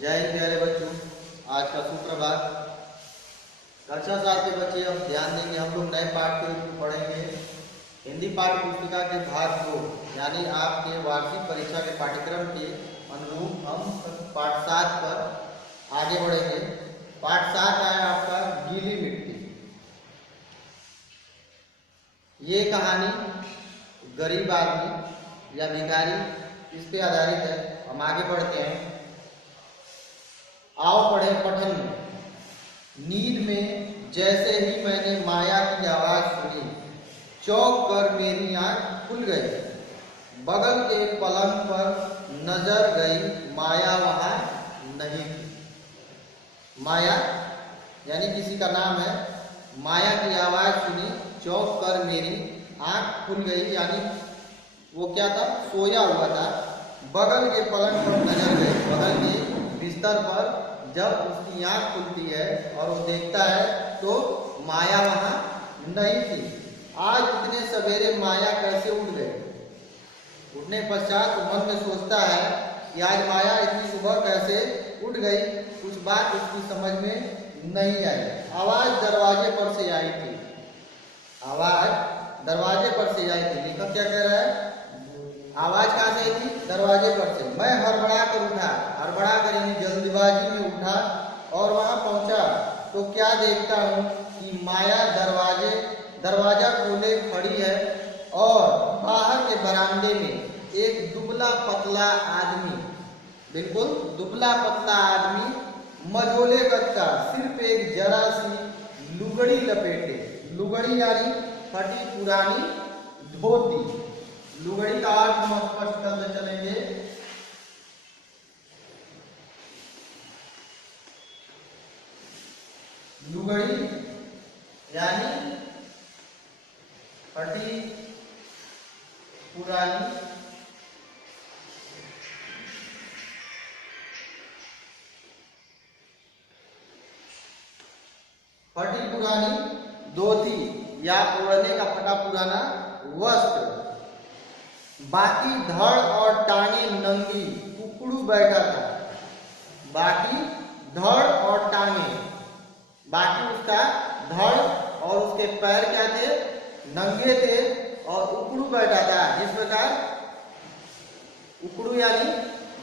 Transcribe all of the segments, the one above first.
जय हिंद प्यारे बच्चों। आज का सुप्रभात। कक्षा 7 के बच्चे हम ध्यान देंगे, हम लोग नए पाठ के ऊपर पढ़ेंगे हिंदी पाठ्य पुस्तिका के भाग 2, यानी आपके वार्षिक परीक्षा के पाठ्यक्रम के अनुरूप हम पाठ 7 पर आगे बढ़ेंगे। पाठ 7 है आपका गीली मिट्टी। ये कहानी गरीब आदमी या भिखारी इस पे आधारित है। हम आगे बढ़ते हैं। आओ पढ़े पठन में। नींद में जैसे ही मैंने माया की आवाज सुनी, चौंक कर मेरी आंख खुल गई। बगल के पलंग पर नजर गई, माया वहां नहीं थी। माया यानी किसी का नाम है। माया की आवाज सुनी, चौंक कर मेरी आंख खुल गई, यानी वो क्या था, सोया हुआ था। बगल के पलंग पर नजर गई, बगल के बिस्तर पर जब उसकी आंख खुलती है और वो देखता है तो माया वहां नहीं थी। आज इतने सवेरे माया कैसे उठ गई? उठने पश्चात मन में सोचता है कि आज माया इतनी सुबह कैसे उठ गई। कुछ बात उसकी समझ में नहीं आई। आवाज दरवाजे पर से आई थी। आवाज दरवाजे पर से आई थी। लेखक क्या कह रहा है? आवाज कहां से आई थी? दरवाजे पर से। मैं हड़बड़ा कर उठा, हड़बड़ा कर यानी जल्दबाजी में उठा और वहां पहुंचा तो क्या देखता हूं कि माया दरवाजा खोले खड़ी है और बाहर के बरामदे में एक दुबला पतला आदमी, बिल्कुल दुबला पतला आदमी, मझोले कद का, सिर्फ एक जरा सी लुगड़ी लपेटे। लुगड़ी यानी फटी पुरानी धोती। लुगड़ी का अर्थ हम स्पष्ट करते चलेंगे। लुगड़ी यानी फटी पुरानी धोती या ओढ़ने का फटा पुराना वस्त्र। बाकी धड़ और टांगे नंगी, कुकड़ू बैठा था। बाकी धड़ और टांगे, बाकी उसका धड़ और उसके पैर क्या थे? नंगे थे और उकड़ू बैठा था। जिस प्रकार उकड़ू यानी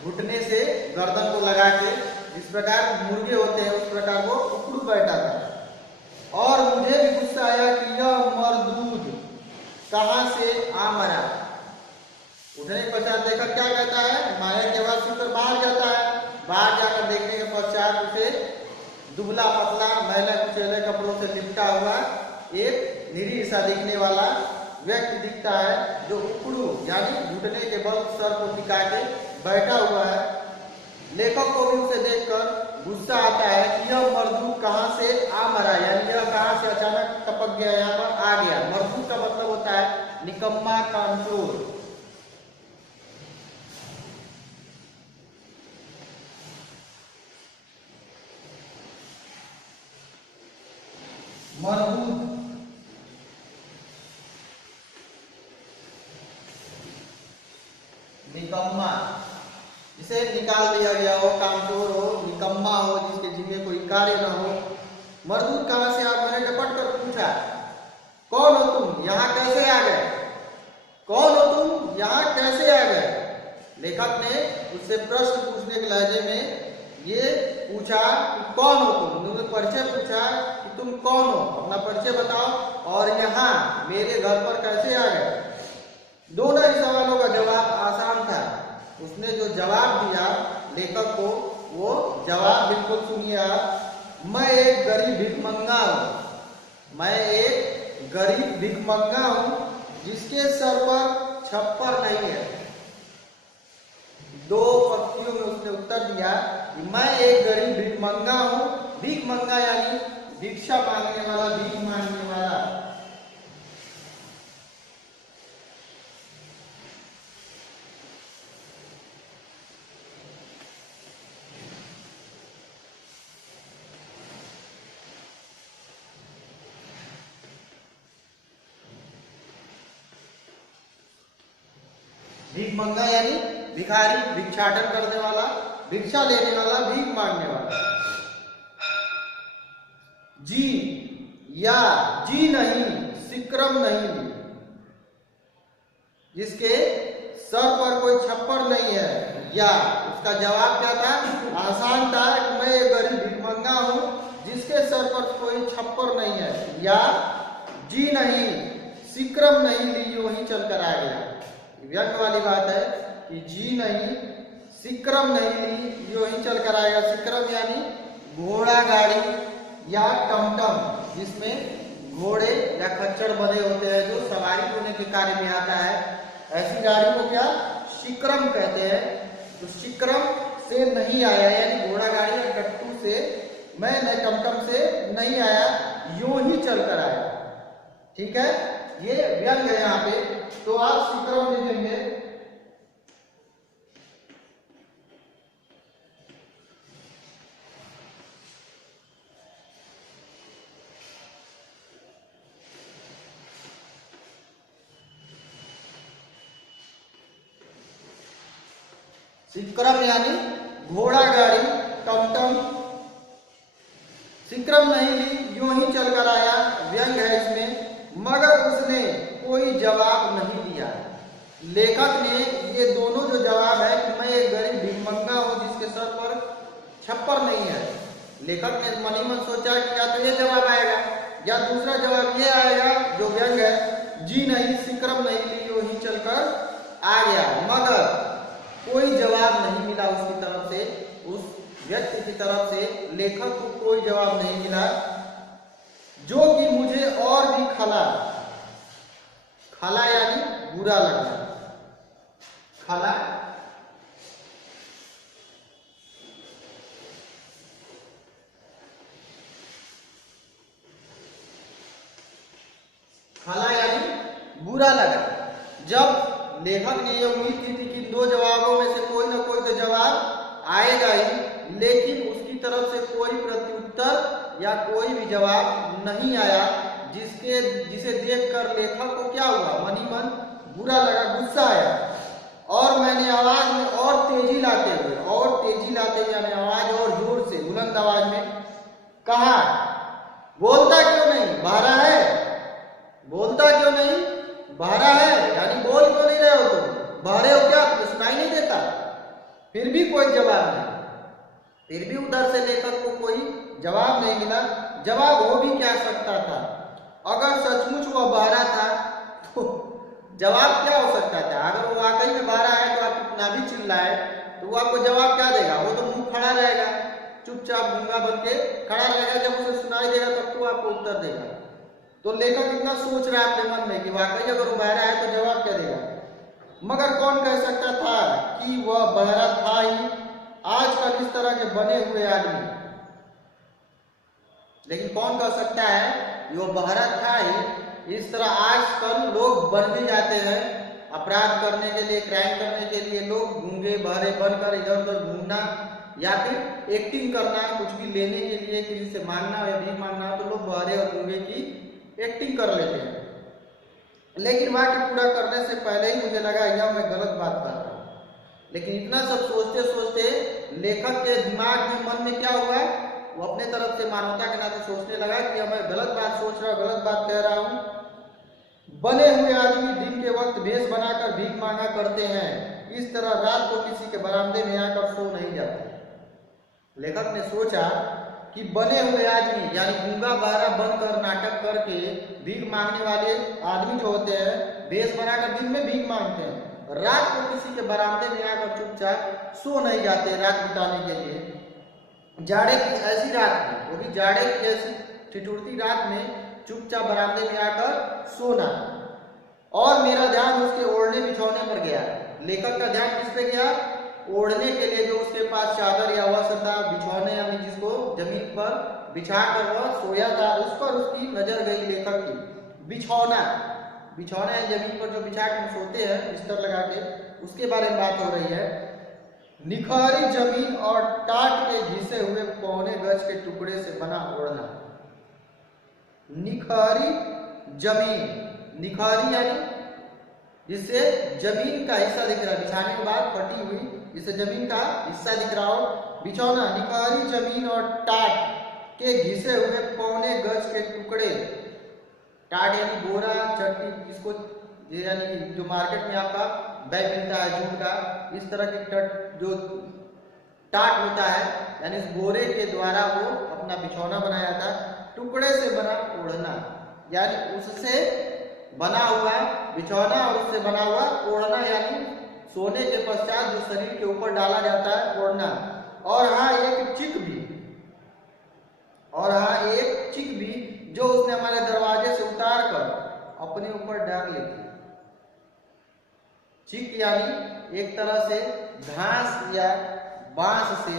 घुटने से गर्दन को लगा के जिस प्रकार मुर्गे होते हैं उस प्रकार वो उकड़ू बैठा था। और मुझे भी गुस्सा आया कि यह मरदूद कहां से आ मरा। उठने के पश्चात देखा, क्या कहता है? माया की आवाज सुनकर बाहर जाता है। बाहर जाकर देखने के पश्चात उसे दुबला पतला मैले कुचेले कपड़ों से लिपटा हुआ एक निरीह सा दिखने वाला व्यक्ति दिखता है, जो उकड़ू यानी घुटने के बल सर को टिका के बैठा हुआ है। लेखक को भी उसे देखकर गुस्सा आता है कि यह मरदूद कहां से आ मरा, यानी यह कहां से अचानक टपक गया, यहाँ पर आ गया। मरदूद का मतलब होता है निकम्मा, कामचोर। मरदूद निकम्मा, जिसे निकाल दिया गया हो, कामचोर हो, निकम्मा हो, जिसके जिम्मे कोई कार्य न हो। मरदूद कहां से आप? मैंने डपट कर पूछा, कौन हो तुम? यहाँ कैसे आ गए? कौन हो तुम? यहाँ कैसे आ गए? लेखक ने उससे प्रश्न पूछने के लहजे में ये पूछा कि कौन हो तुम? उन्होंने परिचय पूछा कि तुम कौन हो, अपना परिचय बताओ, और यहाँ मेरे घर पर कैसे आ गए? दोनों ही सवालों का जवाब आसान था। उसने जो जवाब दिया लेखक को, वो जवाब बिल्कुल सुनिए आप। मैं एक गरीब भिखमंगा हूं। मैं एक गरीब भिखमंगा हूं जिसके सर पर छप्पर नहीं है। दो पंक्तियों में उसने उत्तर दिया कि मैं एक गरीब भिखमंगा हूं। भिखमंगा यानी भिक्षा मांगने वाला, भीख मांगने वाला। भिखमंगा यानी भिखारी, भिक्षाटन करने वाला। भिक्षा लेने वाला, भीख मांगने वाला। जी या जी नहीं, सिक्रम नहीं ली, जिसके सर पर कोई छप्पर नहीं है। या उसका जवाब क्या था? आसान था कि मैं एक गरीब भिखमंगा हूं जिसके सर पर कोई छप्पर नहीं है। या जी नहीं, सिक्रम नहीं ली, यूं ही चलकर आ गया। व्यंग वाली बात है कि जी नहीं, सिक्रम नहीं ली, यूं ही चलकर आएगा। सिक्रम यानी घोड़ा गाड़ी या टमटम, जिसमें घोड़े या खच्चर बंधे होते हैं, जो सवारी होने के कार्य में आता है। ऐसी गाड़ी को क्या शिक्रम कहते हैं। तो शिक्रम से नहीं आया, यानी घोड़ा गाड़ी या टट्टू से, मैं टमटम से नहीं आया, यूं ही चलकर आया। ठीक है, ये व्यंग है यहाँ पे, तो आप शिक्रम लिखेंगे। सिक्रम यानी घोड़ा गाड़ी, टमटम। सिक्रम नहीं ली, यूं ही चलकर आया, व्यंग है इसमें। मगर उसने कोई जवाब नहीं दिया। लेखक ने ये दोनों जो जवाब है कि मैं एक गरीब भिखमंगा हूं जिसके सर पर छप्पर नहीं है, लेखक ने मन ही मन सोचा कि या तो ये जवाब आएगा या दूसरा जवाब ये आएगा जो व्यंग है, जी नहीं, सिक्रम नहीं ली, यूं ही चलकर आ गया। मगर कोई जवाब नहीं मिला उसकी तरफ से, उस व्यक्ति की तरफ से लेखक को कोई जवाब नहीं मिला, जो कि मुझे और भी खला, खला यानी बुरा लगा। खला खला यानी बुरा लगा। जब लेखक ने यह उम्मीद की थी कि दो जवाबों में से कोई ना कोई तो जवाब आएगा ही, लेकिन उसकी तरफ से कोई प्रत्युत्तर या कोई भी जवाब नहीं आया, जिसे देखकर लेखक को क्या हुआ, मन ही मन बुरा लगा, गुस्सा आया। और मैंने आवाज में और तेजी लाते हुए यानी आवाज और जोर से, बुलंद आवाज में कहा, बोलता क्यों नहीं, बहरा है? बोलता क्यों नहीं, बहरा है? यानी बोल क्यों नहीं रहे हो तुम, बहरे हो क्या, तुम्हें सुनाई नहीं देता? फिर भी कोई जवाब नहीं, फिर भी उधर से लेखक को कोई जवाब नहीं मिला। जवाब हो भी क्या सकता था? अगर सचमुच वह बहरा था तो जवाब क्या हो सकता था? अगर वो वाकई में बहरा है तो आप कितना भी चिल्लाए तो वो आपको जवाब क्या देगा? वो तो मुंह खड़ा रहेगा, चुपचाप गूंगा बन के खड़ा रहेगा। जब उसे सुनाई देगा तब तो आपको उत्तर देगा। तो लेखक इतना सोच रहा है अपने मन में कि वाकई अगर वो बहरा है तो जवाब क्या देगा। मगर कौन कह सकता था कि वह बहरा था ही? आजकल इस तरह के बने हुए आदमी, लेकिन कौन कह सकता है कि वह बहरा था ही? इस तरह आजकल लोग बन भी जाते हैं, अपराध करने के लिए, क्राइम करने के लिए लोग गूंगे बहरे बनकर इधर उधर घूमना या फिर एक्टिंग करना, कुछ भी लेने के लिए किसी से मांगना या भीख मांगना, तो लोग बहरे और गूंगे की एक्टिंग कर लेते हैं। लेकिन वाक्य पूरा करने से पहले ही मुझे लगा यह मैं गलत बात कर रहा हूं। लेकिन इतना सब सोचते सोचते लेखक के दिमाग में, मन में क्या हुआ, वो अपने तरफ से मानवता के नाते सोचने लगा कि मैं गलत बात सोच रहा हूँ, गलत बात कह रहा हूँ। बने हुए आदमी दिन के वक्त भेष बनाकर भीख मांगा करते हैं, इस तरह रात को किसी के बरामदे में आकर सो नहीं जाते। लेखक ने सोचा कि बने हुए आदमी यानी गूंगा बहरा बनकर नाटक करके भीख मांगने वाले आदमी जो होते हैं, भेष बनाकर दिन में भीख मांगते हैं, रात को किसी के बरामदे में आकर चुपचाप सो नहीं जाते रात बिताने के लिए। जाड़े की ऐसी रात में, वो भी जाड़े की ऐसी ठिठुरती रात में चुपचाप बरामदे में आकर सोना। और मेरा ध्यान उसके ओढ़ने बिछौने पर गया। लेखक का ध्यान किस पे गया? ओढ़ने के लिए जो उसके पास चादर या वस्त्र था, बिछौने यानी जिसको जमीन पर बिछा कर वह सोया था, उस पर उसकी नजर गई लेखक की। बिछौना, बिछौना जमीन पर जो बिछा कर सोते हैं बिस्तर लगा के, उसके बारे में बात हो रही है। निखारी जमीन और टाट के घिसे हुए पौने गज के टुकड़े से बना ओढ़ना। निखारी जमीन, निखारी यानी जिससे जमीन का हिस्सा दिख रहा है, बिछाने के बाद फटी हुई इसे जमीन का हिस्सा दिख रहा हो। बिछौना निकहरी जमीन और टाट के घिसे हुए पौने गज के टुकड़े। टाट यानी बोरा चट्टी, इसको यानी जो मार्केट में आपका बैग मिलता है जूट का, इस तरह की जो टाट होता है, यानी इस बोरे के द्वारा वो अपना बिछौना बनाया था। टुकड़े से बना ओढ़ना, यानी उससे बना हुआ बिछौना और उससे बना हुआ ओढ़ना, यानी सोने के पश्चात जो शरीर के ऊपर डाला जाता है ओढ़ना। और हाँ एक चिक भी, और हाँ एक चिक भी जो उसने हमारे दरवाजे से उतार कर अपने ऊपर डाल ली थी। चिक यानी एक तरह से घास या बांस से,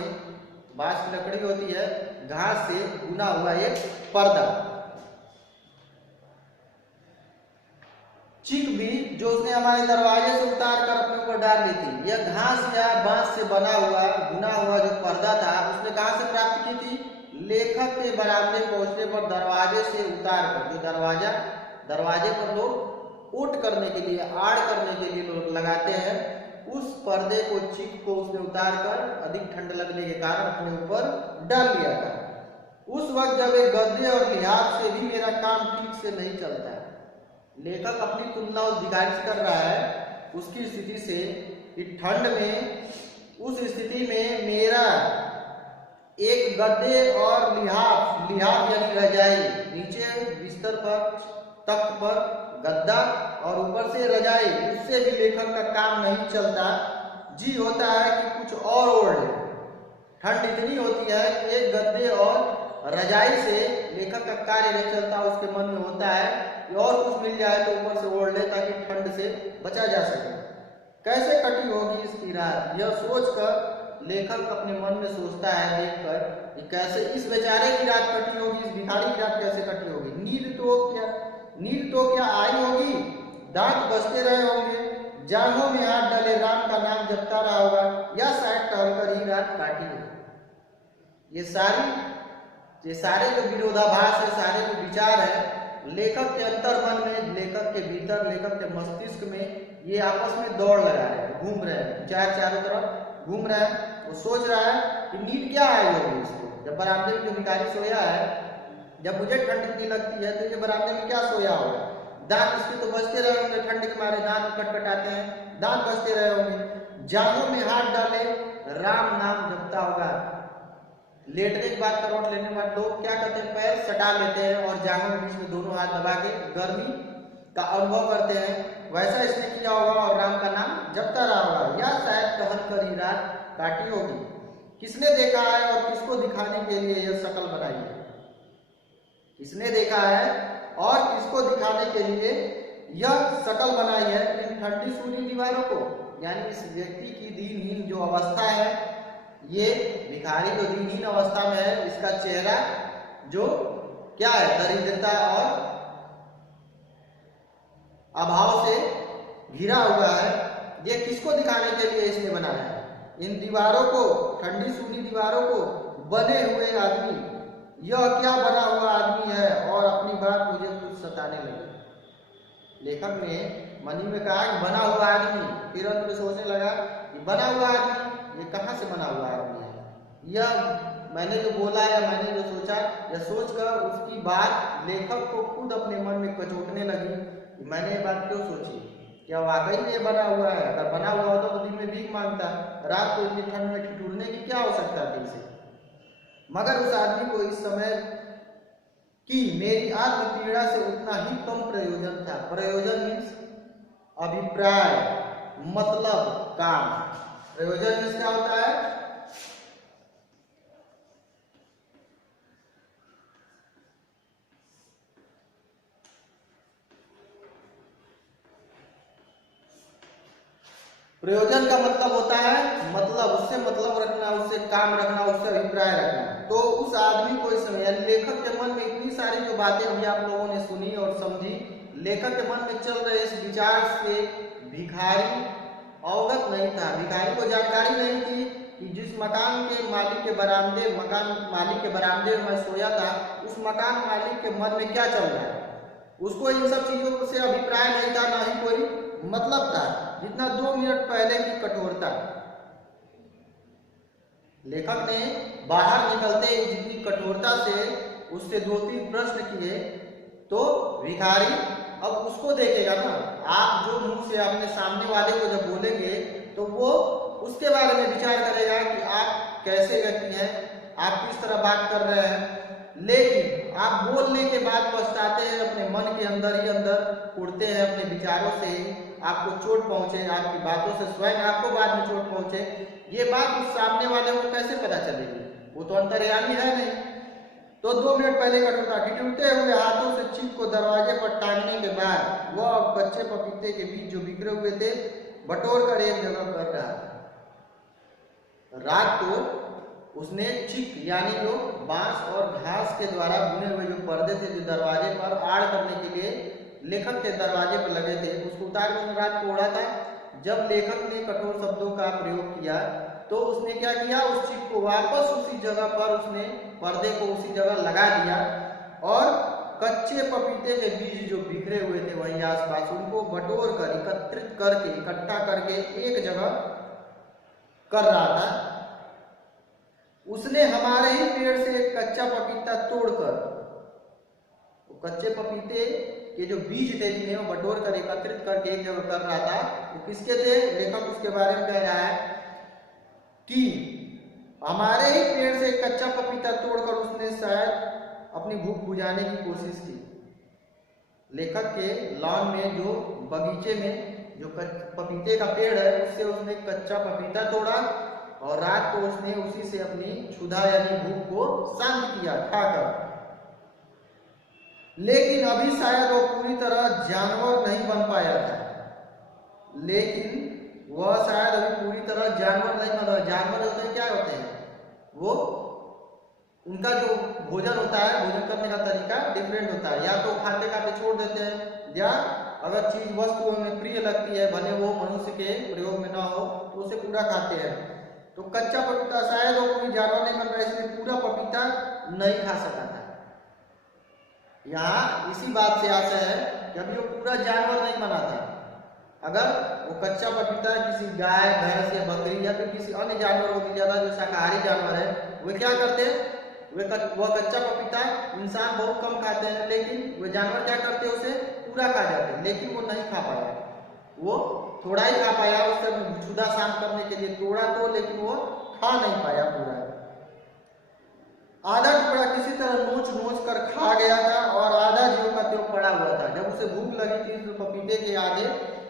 बांस की लकड़ी होती है, घास से बुना हुआ एक पर्दा। चिक भी जो उसने हमारे दरवाजे से उतार कर अपने ऊपर डाल ली थी। यह घास या बांस से बना हुआ बुना हुआ जो पर्दा था उसने कहां से प्राप्त की थी? लेखक के बरामदे पहुंचने पर दरवाजे से उतार कर, जो दरवाजे पर लोग ओट करने के लिए, आड़ करने के लिए लोग लगाते हैं, उस पर्दे को, चिक को उसने उतार कर अधिक ठंड लगने के कारण अपने ऊपर डाल लिया था। उस वक्त जब एक गद्दे और लिहाज से भी मेरा काम ठीक से नहीं चलता है। लेखक अपनी तुलना उस भिखारी से कर रहा है उसकी स्थिति से कि ठंड में, उस स्थिति में मेरा एक गद्दे और लिहाज यानी रजाई, नीचे बिस्तर पर, तख्त पर गद्दा और ऊपर से रजाई, उससे भी लेखक का काम नहीं चलता। जी होता है कि कुछ और ओढ़ ले। ठंड इतनी होती है कि एक गद्दे और रजाई से लेखक का कार्य नहीं चलता। उसके मन में होता है कि और कुछ मिल जाए तो ऊपर से ओढ़ ले ताकि ठंड से बचा जा सके। कैसे कटी होगी इसकी रात, यह सोचकर लेखक अपने मन में सोचता है, देखकर कि कैसे इस बेचारे की रात कटी होगी, इस भिखारी की रात कैसे कटी होगी। नींद तो क्या आई होगी, दांत बजते रहे होंगे, जांघों में हाथ डाले राम का नाम जपता रहा होगा, या शायद टहलकर ही रात काटी होगी। ये सारे जो विरोधाभास है, सारे जो विचार है लेखक के अंतर मन में, लेखक के भीतर, लेखक के मस्तिष्क में, ये आपस में दौड़ लगा रहे हैं, घूम रहे हैं, विचार चारों तरफ घूम रहा है। वो सोच रहा है कि नींद क्या आई होगी इसको। जब बरामदे में जो भिखारी सोया है, जब मुझे ठंड इतनी लगती है तो ये बरामदे में क्या सोया होगा, दांत इसके तो बजते रहे होंगे, ठंड के मारे दांत कटकटाते हैं, दांत बजते रहे होंगे, जांघों में हाथ डाले राम नाम जपता होगा। लेटने की बात करवट लेने वाले लोग क्या करते हैं, पैर सटा लेते हैं और जांघों के बीच में दोनों हाथ दबा के गर्मी का अनुभव करते हैं। वैसा इसने किया होगा और राम का नाम जपता रहा होगा, या शायद टहल कर ही रात काटी होगी। किसने देखा है और किसको दिखाने के लिए यह शक्ल बनाई है? किसने देखा है और किसको दिखाने के लिए यह शक्ल बनाई है? इन ठंडी सूनी दीवारों को, यानी इस व्यक्ति की दीनहीन जो अवस्था है, ये भिखारी जो दीनहीन अवस्था में है, इसका चेहरा जो क्या है, दरिद्रता और अभाव से घिरा हुआ है, ये किसको दिखाने के लिए इसने बनाया है? इन दीवारों को, ठंडी सूनी दीवारों को बने हुए आदमी, यह क्या बना हुआ आदमी है और अपनी बात मुझे कुछ सताने लगी। लेखक ने मनी में कहा कि बना हुआ आदमी, फिर अंत में सोचने लगा कि बना हुआ आदमी ये कहाँ से बना हुआ आदमी है। यह मैंने जो बोला है, मैंने जो सोचा, यह सोचकर उसकी बात लेखक को खुद अपने मन में कचोटने लगी कि मैंने ये बात क्यों सोची, क्या वाकई में ये बना हुआ है? अगर बना हुआ होता तो दिन में भीख मांगता, रात को इतनी ठंड में ठिठुरने की क्या आवश्यकता थी इसे। मगर उस आदमी को इस समय की मेरी आत्म पीड़ा से उतना ही कम प्रयोजन था। प्रयोजन मीन्स अभिप्राय, मतलब, काम। प्रयोजन मीन्स क्या होता है? प्रयोजन का मतलब होता है मतलब, उससे मतलब रखना, उससे काम रखना, उससे अभिप्राय रखना। तो उस आदमी को इस समय, यानी लेखक के मन में इतनी सारी जो बातें अभी आप लोगों ने सुनी और समझी, लेखक के मन में चल रहे इस विचार से भिखारी अवगत नहीं था। भिखारी को जानकारी नहीं थी कि जिस मकान के मालिक के बरामदे, मकान मालिक के बरामदे में मैं सोया था, उस मकान मालिक के मन में क्या चल रहा है। उसको इन सब चीजों से अभिप्राय नहीं था, ना ही कोई मतलब था, जितना 2 मिनट पहले की कठोरता। लेखक ने बाहर निकलते ही जितनी कठोरता से उससे 2-3 प्रश्न किए, तो भिखारी अब उसको देखेगा ना। आप जो मुंह से अपने सामने वाले को जब बोलेंगे तो वो उसके बारे में विचार करेगा कि आप कैसे व्यक्ति हैं, आप किस तरह बात कर रहे हैं। लेकिन आप बोलने के बाद पछताते हैं, अपने मन के अंदर ही अंदर उड़ते हैं, अपने विचारों से ही आपको चोट पहुंचे, आपकी बातों से स्वयं आपको बाद में चोट पहुंचे, ये बात उस सामने वाले को कैसे पता चलेगी? वो तो अंतर्यामी है नहीं। तो 2 मिनट पहले कठोरता की टूटे हुए हाथों से चीख को दरवाजे पर टांगने के बाद वह अब कच्चे पपीते के बीच जो बिखरे हुए थे बटोर कर एक जगह कर रहा था। रात को उसने चिक यानी जो बांस और घास के द्वारा बुने हुए जो पर्दे थे जो दरवाजे पर आड़ करने के लिए लेखक के दरवाजे पर लगे थे, उसको उतार कर रात को ओढ़ा था। जब लेखक ने कठोर शब्दों का प्रयोग किया तो उसने क्या किया, उस चिक को वापस उसी जगह पर उसने पर्दे को उसी जगह लगा दिया और कच्चे पपीते के बीज जो बिखरे हुए थे वहीं आसपास उनको बटोर कर एकत्रित करके इकट्ठा करके एक जगह कर रहा था। उसने हमारे ही पेड़ से एक कच्चा पपीता तोड़कर, कच्चे पपीते के जो बीज थे जिन्हें वो बटोर कर एकत्रित करके एक जगह कर रहा था, वो किसके थे? लेखक उसके बारे में कह रहा है कि हमारे ही पेड़ से एक कच्चा पपीता तोड़कर उसने शायद अपनी भूख बुझाने की कोशिश की। लेखक के लॉन में जो बगीचे में जो पपीते का पेड़ है उससे उसने कच्चा पपीता तोड़ा और रात को उसने उसी से अपनी क्षुधा यानी भूख को शांत किया खाकर। लेकिन अभी शायद वो पूरी तरह जानवर नहीं बन पाया था। लेकिन वह शायद अभी पूरी तरह जानवर नहीं बन रहा। जानवर होते हैं, क्या होते हैं? वो उनका जो भोजन होता है, भोजन करने का तरीका डिफरेंट होता है। या तो खाते खाते छोड़ देते हैं, या अगर चीज वस्तु उन्हें प्रिय लगती है भले वो मनुष्य के प्रयोग में ना हो तो उसे पूरा खाते हैं। तो कच्चा पपीता शायद वो कोई जानवर नहीं बन रहा, इसलिए पूरा पपीता नहीं खा सका था। यहाँ इसी बात से आशा है कि अभी वो पूरा जानवर नहीं बना था। अगर वो कच्चा पपीता किसी गाय, भैंस या बकरी या फिर किसी अन्य जानवर को मिल जाता जो शाकाहारी जानवर है, वे क्या करते हैं? वह कच्चा पपीता इंसान बहुत कम खाते हैं, लेकिन वे जानवर क्या करते हैं? उसे पूरा खा जाते हैं। लेकिन वो नहीं खा पाया, वो थोड़ा ही खा पाया। उससे क्षुधा शांत करने के लिए तोड़ा तो, लेकिन वो खा नहीं पाया पूरा। आधा टुकड़ा किसी तरह नोच नोच कर खा गया था और आधा ज्यों का त्यों पड़ा हुआ था। जब उसे भूख लगी थी तो पपीते के आधे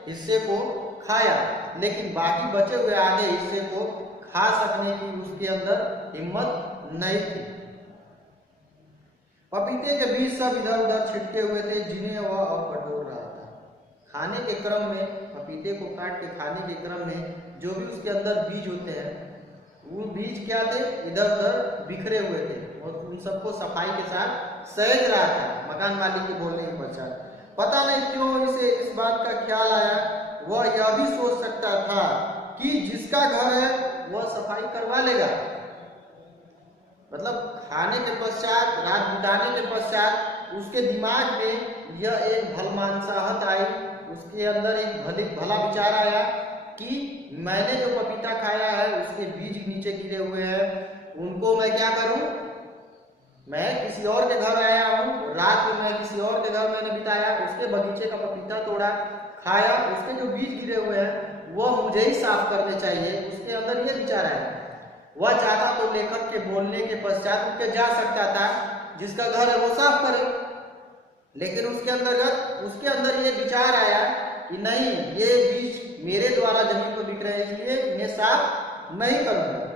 हिस्से को खाया, लेकिन बाकी बचे हुए आधे हिस्से को खा सकने की उसके अंदर हिम्मत नहीं थी। पपीते के बीज सब इधर उधर छिटके हुए थे जिन्हें वह अब बटोर रहा था। खाने के क्रम में, पपीते को काट के खाने के क्रम में जो भी उसके अंदर बीज होते हैं, वो बीज क्या थे? इधर उधर बिखरे हुए थे और उन सबको सफाई के साथ सहेज रहा था मकान मालिक के बोलने के पश्चात। पता नहीं क्यों इसे इस बात का ख्याल आया, वह यह भी सोच सकता था कि जिसका घर है वह सफाई करवा लेगा। मतलब खाने के पश्चात, रात बिताने के पश्चात उसके दिमाग में यह एक भलमानसाहत आई, उसके अंदर एक भला विचार आया कि मैंने जो पपीता खाया है उसके बीज नीचे गिरे हुए हैं, उनको मैं क्या करूं? मैं किसी और के घर आया हूं, रात में मैं किसी और के घर मैंने बिताया, उसके बगीचे का पपीता तोड़ा, खाया, उसके जो बीज गिरे हुए हैं वह मुझे ही साफ करने चाहिए। उसके अंदर ये विचार आया। वह चाहता तो लेखक के बोलने के पश्चात उठ के जा सकता था, जिसका घर है वो साफ करे, लेकिन उसके अंदर ये विचार आया कि नहीं, ये बीज मेरे द्वारा जमीन पर बिक रहे हैं, इसलिए इन्हें साफ नहीं करूंगा।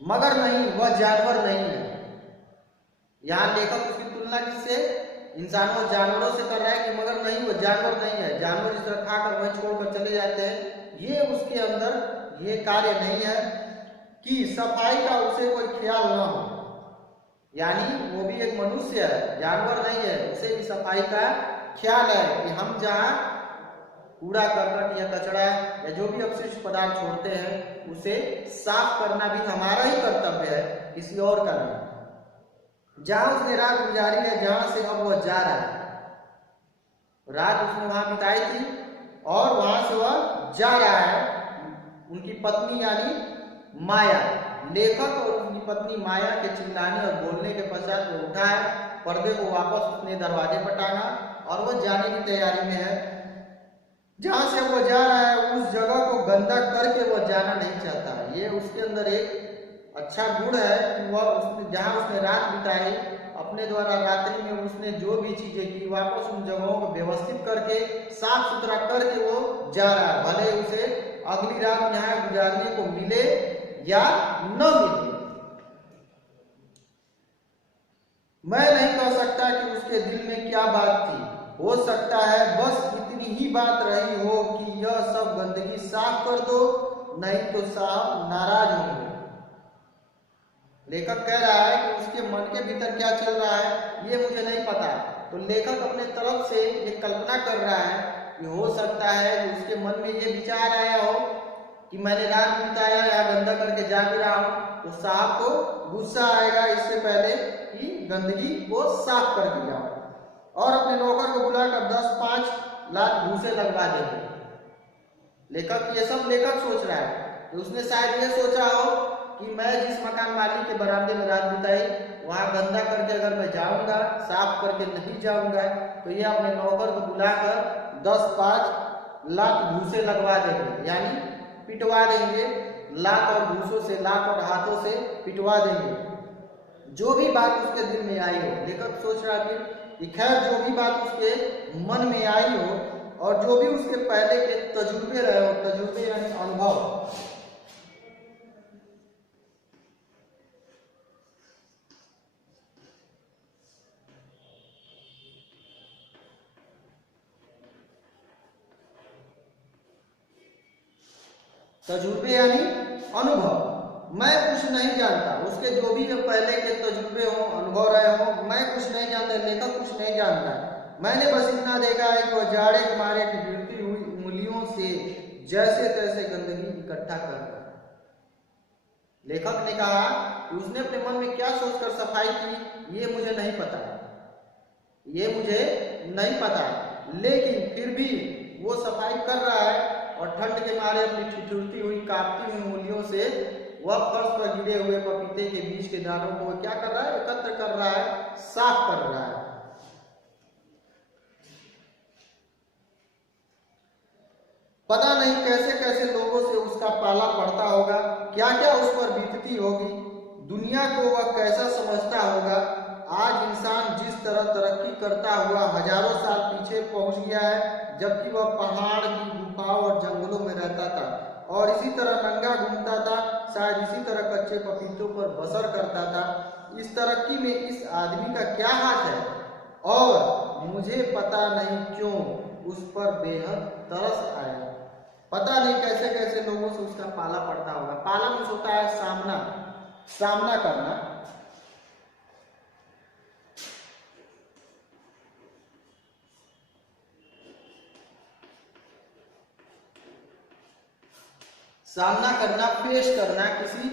मगर नहीं, वह जानवर नहीं है। यहाँ लेखक उसकी तुलना किससे? इंसानों और जानवरों से कर रहा है कि मगर नहीं, वह जानवर नहीं है। जानवर जिस तरह खाकर वह छोड़कर चले जाते हैं, ये उसके अंदर ये कार्य नहीं है कि सफाई का उसे कोई ख्याल ना हो। यानी वो भी एक मनुष्य है, जानवर नहीं है, उसे भी सफाई का ख्याल है कि हम जहाँ कूड़ा करकट या कचरा या जो भी अपशिष्ट पदार्थ छोड़ते हैं उसे साफ करना भी हमारा ही कर्तव्य है, किसी और का नहीं। जहां उसने रात गुजारी है, जहां से अब वह जा रहा है, रात उसने वहां बिताई थी और वहां से वह जा रहा है, उनकी पत्नी यानी माया। लेखक और उनकी पत्नी माया के चिल्लाने और बोलने के पश्चात वो उठा है, पर्दे को वापस उसने दरवाजे पर टांगा और वो जाने की तैयारी में है। जहां से वो जा रहा है उस जगह को गंदा करके वो जाना नहीं चाहता। ये उसके अंदर एक अच्छा गुण है कि वह जहां उसने रात बिताई, अपने द्वारा रात्रि में उसने जो भी चीजें की वापस उन जगहों को व्यवस्थित करके साफ सुथरा करके वो जा रहा है, भले उसे अगली रात यहाँ गुजारने को मिले या न मिले। मैं नहीं कह सकता कि उसके दिल में क्या बात थी। हो सकता है बस इतनी ही बात रही हो कि यह सब गंदगी साफ कर दो, नहीं तो साहब नाराज होंगे। लेखक कह रहा है कि उसके मन के भीतर क्या चल रहा है ये मुझे नहीं पता। तो लेखक अपने तरफ से ये कल्पना कर रहा है कि हो सकता है कि उसके मन में ये विचार आया हो कि मैंने रात बिताया या गंदा करके जा भी रहा हूं, तो साहब को गुस्सा आएगा इससे पहले कि गंदगी को साफ कर दिया और अपने नौकर को बुलाकर 10-5 लाख घूसे लगवा देंगे। लेखक ये सब लेखक सोच रहा है कि उसने शायद ये सोचा हो कि मैं जिस मकान मालिक के बरामदे में रात बिताई वहां गंदा करके अगर मैं जाऊंगा, साफ करके नहीं जाऊंगा, तो ये अपने नौकर को बुलाकर 10-5 लाख घूसे लगवा देंगे, यानी पिटवा देंगे। लात और घूसों से, लात और हाथों से पिटवा देंगे। जो भी बात उसके दिल में आई हो, लेखक सोच रहा है कि खैर जो भी बात उसके मन में आई हो और जो भी उसके पहले के तजुर्बे रहे हो, तजुर्बे यानी अनुभव, तजुर्बे यानी अनुभव। मैं कुछ नहीं जानता, उसके जो भी पहले के तजुर्बे हो, अनुभव रहे हो, मैं कुछ नहीं जानता, लेखक कुछ नहीं जानता। मैंने बस इतना देखा है कि वह जाड़े के मारे की गिरती हुई उंगलियों से जैसे तैसे गंदगी इकट्ठा कर रहा है। लेखक ने कहा कि उसने अपने मन में क्या सोचकर सफाई की ये मुझे नहीं पता, ये मुझे नहीं पता, लेकिन फिर भी वो सफाई कर रहा है और ठंड के मारे अपनी ठिठुरती हुई कांपती हुई उंगलियों से वह फर्श पर गिरे हुए पपीते के बीज के दानों को क्या कर रहा है, एकत्र कर रहा है, साफ कर रहा है। पता नहीं कैसे कैसे लोगों से उसका पाला पड़ता होगा, क्या क्या उस पर बीतती होगी, दुनिया को वह कैसा समझता होगा। आज इंसान जिस तरह तरक्की करता हुआ हजारों साल पीछे पहुंच गया है, जबकि वह पहाड़ की गुफाओं और जंगलों में रहता था और इसी तरह नंगा घूमता था, शायद इसी तरह कच्चे पपीतों पर बसर करता था। इस तरक्की में इस आदमी का क्या हाथ है और मुझे पता नहीं क्यों उस पर बेहद तरस आया। पता नहीं कैसे कैसे लोगों से उसका पाला पड़ता होगा। पाला कुछ होता है सामना करना। सामना करना, पेश करना, किसी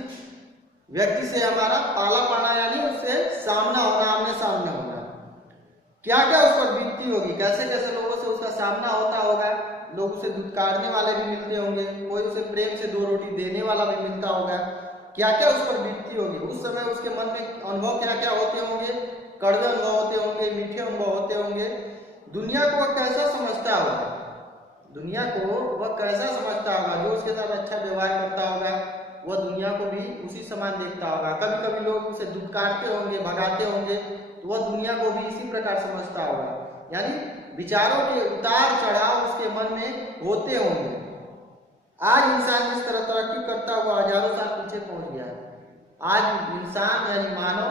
व्यक्ति से हमारा पाला पाना यानी उससे सामना होना, आमने सामने होना। क्या क्या उस पर बीतती होगी, कैसे कैसे लोगों से उसका सामना होता होगा। लोग उसे दुत्कारने वाले भी मिलते होंगे, कोई उसे प्रेम से 2 रोटी देने वाला भी मिलता होगा। क्या क्या उस पर बीतती होगी, उस समय उसके मन में अनुभव क्या क्या होते होंगे, कड़वे अनुभव होते होंगे, मीठे अनुभव होते होंगे। दुनिया को वह कैसा समझता होगा, दुनिया को वह कैसा समझता होगा। जो उसके साथ अच्छा व्यवहार करता होगा वह दुनिया को भी उसी समान देखता होगा। कभी कभी लोग उसे दुत्कारते होंगे, भगाते होंगे, तो वह दुनिया को भी इसी प्रकार समझता होगा। यानी विचारों के उतार चढ़ाव उसके मन में होते होंगे। आज इंसान जिस तरह तरक्की करता हुआ हजारों साल पीछे पहुंच गया है, आज इंसान यानी मानव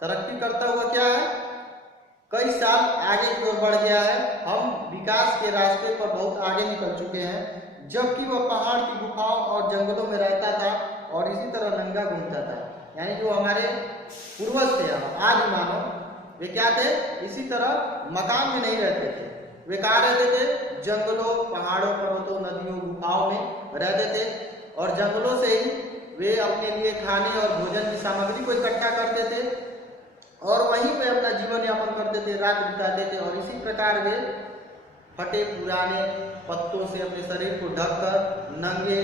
तरक्की करता हुआ क्या है, कई साल आगे की ओर बढ़ गया है। हम विकास के रास्ते पर बहुत आगे निकल चुके हैं, जबकि वह पहाड़ की गुफाओं और जंगलों में रहता था और इसी तरह नंगा घूमता था। यानी जो हमारे पूर्वज थे, आज मानव, वे क्या थे, इसी तरह मकान में नहीं रहते थे। वे कहाँ रहते थे, जंगलों, पहाड़ों, पर्वतों, नदियों, गुफाओं में रहते थे और जंगलों से ही वे अपने लिए खाने और भोजन की सामग्री को इकट्ठा करते थे और वहीं पे अपना जीवन यापन करते थे, रात बिताते थे और इसी प्रकार वे फटे पुराने पत्तों से अपने शरीर को ढककर नंगे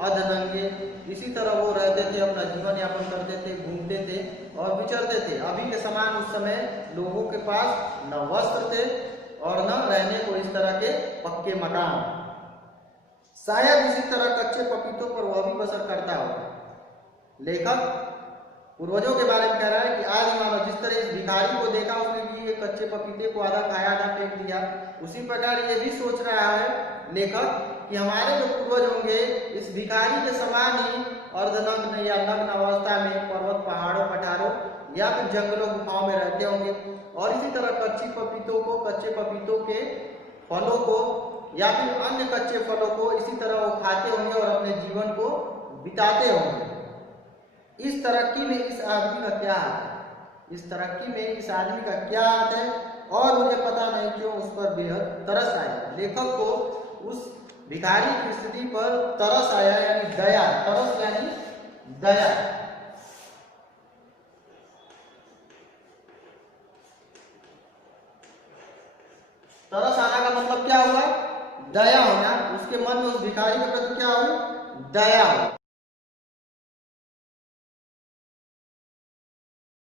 अधनंगे इसी तरह वो रहते थे, अपना जीवन यापन करते थे, घूमते थे और विचरते थे। अभी के समान उस समय लोगों के पास न वस्त्र थे और न रहने को इस तरह के पक्के मकान। शायद इसी तरह कच्चे पपीतों पर वह भी बसर करता हो। लेखक पूर्वजों के बारे में कह रहा है कि आज मानो जिस तरह इस भिखारी को देखा उसने कि ये कच्चे पपीते को आधा खाया आधा फेंक दिया, उसी प्रकार ये भी सोच रहा है लेखक कि हमारे जो पूर्वज होंगे इस भिखारी के समान ही अर्धनग्न या नग्न अवस्था में पर्वत पहाड़ों पठारों या फिर जंगलों गुफाओं में रहते होंगे और इसी तरह कच्चे पपीतों के फलों को या फिर अन्य कच्चे फलों को इसी तरह वो खाते होंगे और अपने जीवन को बिताते होंगे। इस तरक्की में इस आदमी का क्या हाथ है, इस तरक्की में इस आदमी का क्या हाथ है और मुझे पता नहीं क्यों उस पर बेहद तरस आया। लेखक को उस भिखारी की स्थिति पर तरस आया, यानी दया, तरस यानी दया। तरस आना का मतलब क्या हुआ? दया होना। उसके मन में उस भिखारी के प्रति क्या हुई? दया हुई।